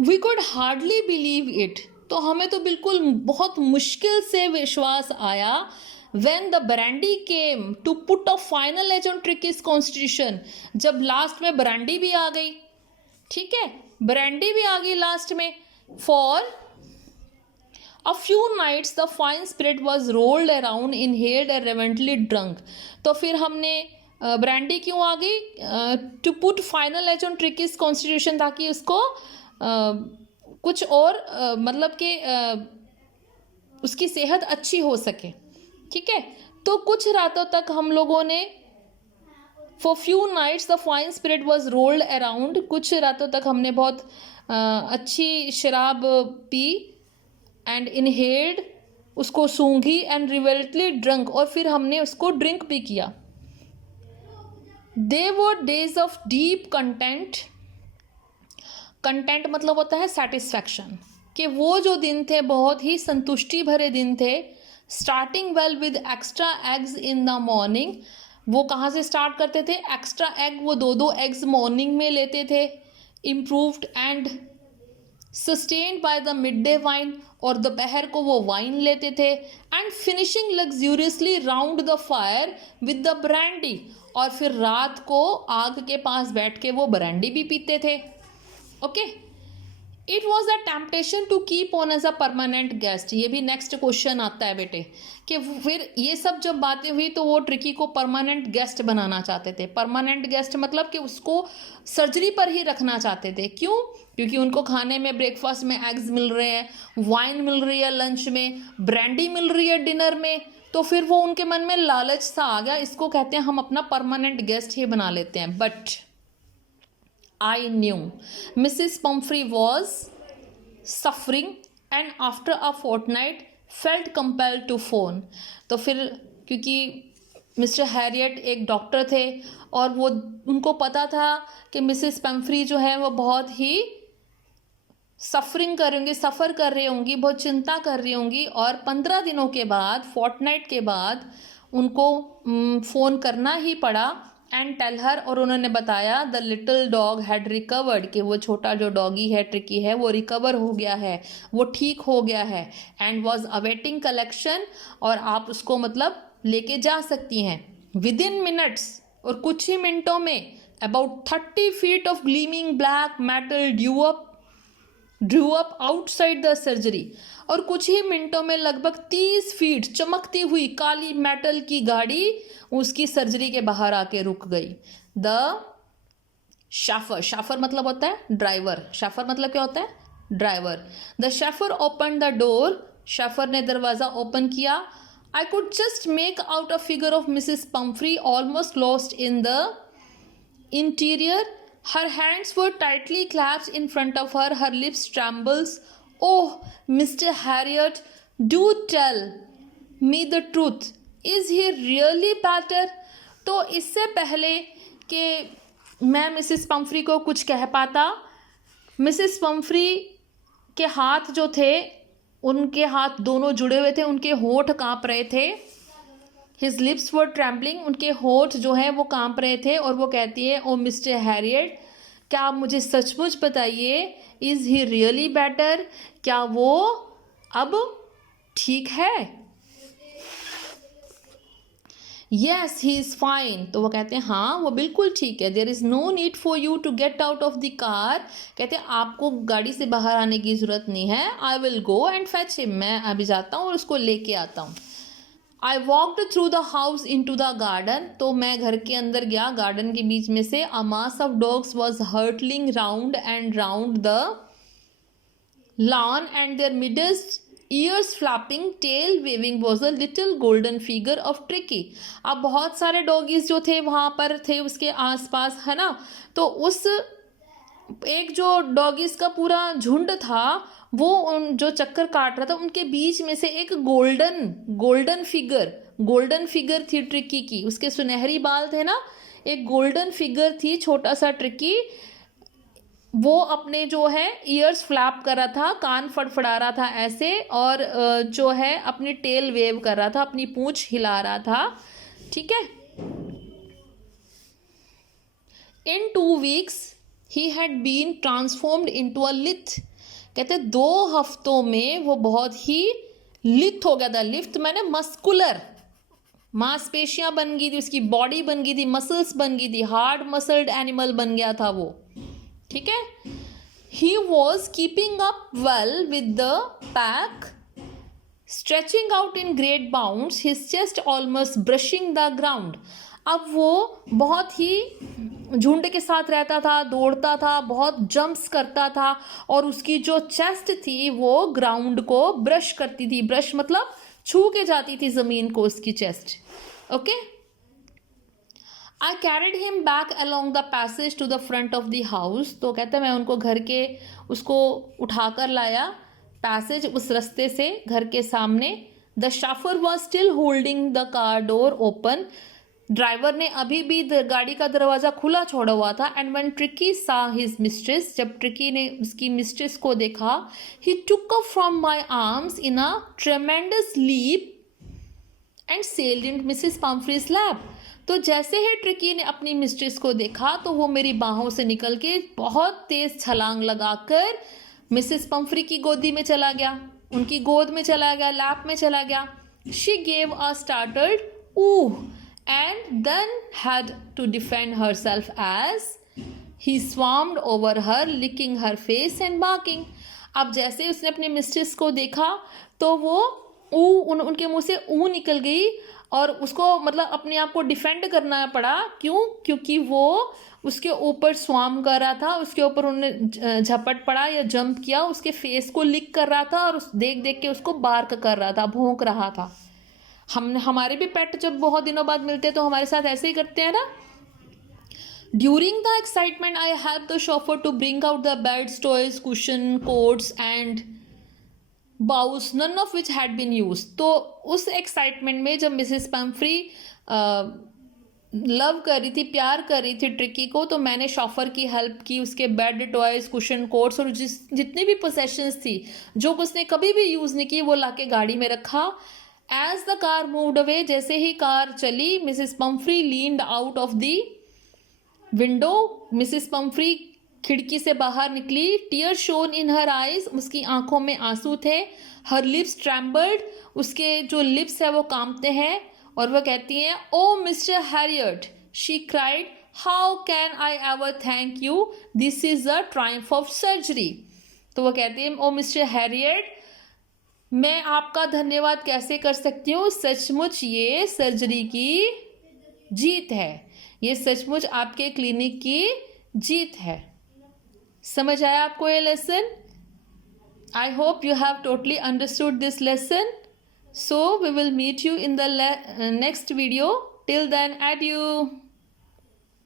We could hardly believe it, तो हमें तो बिल्कुल बहुत मुश्किल से विश्वास आया। When the brandy came to put a final edge on Tricky's constitution, जब लास्ट में ब्रांडी भी आ गई, ठीक है, ब्रांडी भी आ गई लास्ट में। For a few nights the fine spirit was rolled around, inhaled and reverently drunk, तो फिर हमने ब्रांडी क्यों आ गई? To put final edge on Tricki's constitution, ताकि उसको कुछ और मतलब कि उसकी सेहत अच्छी हो सके, ठीक है। तो कुछ रातों तक हम लोगों ने for few nights the fine spirit was rolled around, कुछ रातों तक हमने बहुत अच्छी शराब पी एंड इनहेल्ड, उसको सूंघी एंड रिवेल्टली ड्रंक, और फिर हमने उसको ड्रिंक भी किया। They were days of deep content, content मतलब होता है सेटिस्फैक्शन, कि वो जो दिन थे बहुत ही संतुष्टि भरे दिन थे। Starting well with extra eggs in the morning, वो कहाँ से स्टार्ट करते थे? एक्स्ट्रा एग, वो 2 एग्स मॉर्निंग में लेते थे। Improved and sustained by the mid day wine, और दोपहर को वो वाइन लेते थे। And finishing लग्जूरियसली round the fire with the brandy, और फिर रात को आग के पास बैठ के वो ब्रांडी भी पीते थे। Okay, it was a temptation to keep on as a permanent guest. ये भी नेक्स्ट क्वेश्चन आता है बेटे, कि फिर ये सब जब बातें हुई तो वो ट्रिकी को परमानेंट गेस्ट बनाना चाहते थे। परमानेंट गेस्ट मतलब कि उसको सर्जरी पर ही रखना चाहते थे। क्यों? क्योंकि उनको खाने में ब्रेकफास्ट में एग्स मिल रहे हैं, वाइन मिल रही है लंच में, ब्रांडी मिल रही है डिनर में, तो फिर वो उनके मन में लालच सा आ गया, इसको कहते हैं हम अपना परमानेंट गेस्ट ही बना लेते हैं। But I knew Mrs. Pumphrey was suffering and after a fortnight felt compelled to phone। तो फिर क्योंकि मिस्टर हैरियट एक डॉक्टर थे और वो उनको पता था कि मिसेस पम्फ्री जो है वो बहुत ही सफ़र कर रही होंगी, बहुत चिंता कर रही होंगी, और 15 दिनों के बाद, फोर्टनाइट के बाद उनको फ़ोन करना ही पड़ा एंड टेल हर, और उन्होंने बताया the little dog had recovered, कि वो छोटा जो डॉगी है, ट्रिकी है, वो रिकवर हो गया है, वो ठीक हो गया है, एंड वॉज अवेटिंग कलेक्शन, और आप उसको मतलब लेके जा सकती हैं। विद इन मिनट्स, और कुछ ही मिनटों में, about 30 feet of gleaming black metal Drew up outside the surgery, और कुछ ही मिनटों में लगभग 30 फीट चमकती हुई काली मेटल की गाड़ी उसकी सर्जरी के बाहर आके रुक गई। द शाफर मतलब होता है ड्राइवर, शाफर मतलब क्या होता है? Driver. The chauffeur open the door, chauffeur ने दरवाज़ा ओपन किया। I could just make out a figure of Mrs Pumphrey almost lost in the interior, her hands were tightly clasped in front of her, her lips trembles. Oh, Mr. Harriet, do tell me the truth. Is he really better? तो इससे पहले कि मैं Mrs Pomfrey को कुछ कह पाता, Mrs Pomfrey के हाथ जो थे, उनके हाथ दोनों जुड़े हुए थे, उनके होंठ काँप रहे थे। हिज लिप्स वर ट्रैम्बलिंग, उनके होठ जो है वो कांप रहे थे, और वो कहती है ओ मिस्टर हैरियट, क्या आप मुझे सचमुच बताइए, इज़ ही रियली बेटर, क्या वो अब ठीक है? येस ही इज़ फाइन, तो वो कहते हैं हाँ वो बिल्कुल ठीक है। There is no need for you to get out of the car, कहते हैं आपको गाड़ी से बाहर आने की ज़रूरत नहीं है। I will go and fetch him, मैं अभी जाता हूँ और उसको लेके आता हूँ। I walked through the house into the garden, तो मैं घर के अंदर गया, गार्डन के बीच में से। A mass of dogs was hurtling round and round the lawn and there midst ears flapping tail waving was a little golden figure of Tricki. अब बहुत सारे डॉगीज जो थे वहाँ पर थे उसके आसपास, है ना, तो उस एक जो डॉगीज का पूरा झुंड था वो उन जो चक्कर काट रहा था उनके बीच में से एक गोल्डन फिगर थी ट्रिकी की, उसके सुनहरी बाल थे ना, एक गोल्डन फिगर थी, छोटा सा ट्रिकी, वो अपने जो है ईयर्स फ्लैप कर रहा था, कान फड़फड़ा रहा था ऐसे, और जो है अपनी टेल वेव कर रहा था, अपनी पूंछ हिला रहा था, ठीक है। इन 2 weeks he had been transformed into a lithe कहते 2 हफ्तों में वो बहुत ही लिफ्ट हो गया था। लिफ्ट मैंने मस्कुलर, मांसपेशियां बन गई थी, उसकी बॉडी बन गई थी, मसल्स बन गई थी, हार्ड मसल्ड एनिमल बन गया था वो, ठीक है। He was keeping up well with the pack, stretching out in great bounds, his chest almost brushing the ground. अब वो बहुत ही झुंड के साथ रहता था, दौड़ता था, बहुत जंप्स करता था, और उसकी जो चेस्ट थी वो ग्राउंड को ब्रश करती थी। ब्रश मतलब छू के जाती थी ज़मीन को उसकी chest. Okay, I carried him back along the passage to the front of the house. तो कहते हैं मैं उनको घर के उसको उठाकर लाया पैसेज, उस रास्ते से घर के सामने। The chauffeur was still holding the car door open. Driver ने अभी भी गाड़ी का दरवाज़ा खुला छोड़ा हुआ था। And when Tricki saw his mistress, जब ट्रिकी ने उसकी मिस्ट्रेस को देखा, he took up from my arms in a tremendous leap and sailed in Mrs Pumphrey's lap. तो जैसे ही ट्रिकी ने अपनी मिस्ट्रेस को देखा तो वो मेरी बाहों से निकल के बहुत तेज छलांग लगाकर मिसेस पम्फ्री की गोदी में चला गया, उनकी गोद में चला गया, लैप में चला गया। She gave a startled ooh and then had to defend herself as he swarmed over her, licking her face and barking. अब जैसे उसने अपने मिस्ट्रेस को देखा तो वो उनके मुंह से निकल गई और उसको मतलब अपने आप को डिफेंड करना पड़ा। क्यों? क्योंकि वो उसके ऊपर स्वाम कर रहा था, उसके ऊपर उन्होंने झपट पड़ा या जंप किया, उसके फेस को लिक कर रहा था और उस देख देख के उसको बार्क कर रहा था, भौंक रहा था। हमारे भी पेट जब बहुत दिनों बाद मिलते हैं तो हमारे साथ ऐसे ही करते हैं ना। During the excitement I help the chauffeur to bring out the beds, toys, cushion, coats and bowls, none of which had been use. तो उस एक्साइटमेंट में जब मिसेस पम्फ्री लव कर रही थी, प्यार कर रही थी ट्रिकी को, तो मैंने शॉफर की हेल्प की, उसके बेड, टॉयज, कुशन, कोट्स और जितनी भी पोसेशंस थी जो उसने कभी भी यूज़ नहीं की वो लाके गाड़ी में रखा। As the car moved away, जैसे ही कार चली, Mrs Pumphrey leaned out of the window. Mrs Pumphrey खिड़की से बाहर निकली। Tear shone in her eyes, उसकी आंखों में आंसू थे। हर लिप्स ट्रैम्बल्ड, उसके जो लिप्स है वो कांपते हैं। और वह कहती हैं, oh Mr Herriot, she cried, how can I ever thank you, this is a triumph of surgery. तो वह कहती है, ओ मिस्टर हैरियट, मैं आपका धन्यवाद कैसे कर सकती हूँ, सचमुच ये सर्जरी की जीत है, ये सचमुच आपके क्लिनिक की जीत है। समझ आया आपको ये lesson? I hope you have totally understood this lesson. So we will meet you in the next video. Till then, adieu.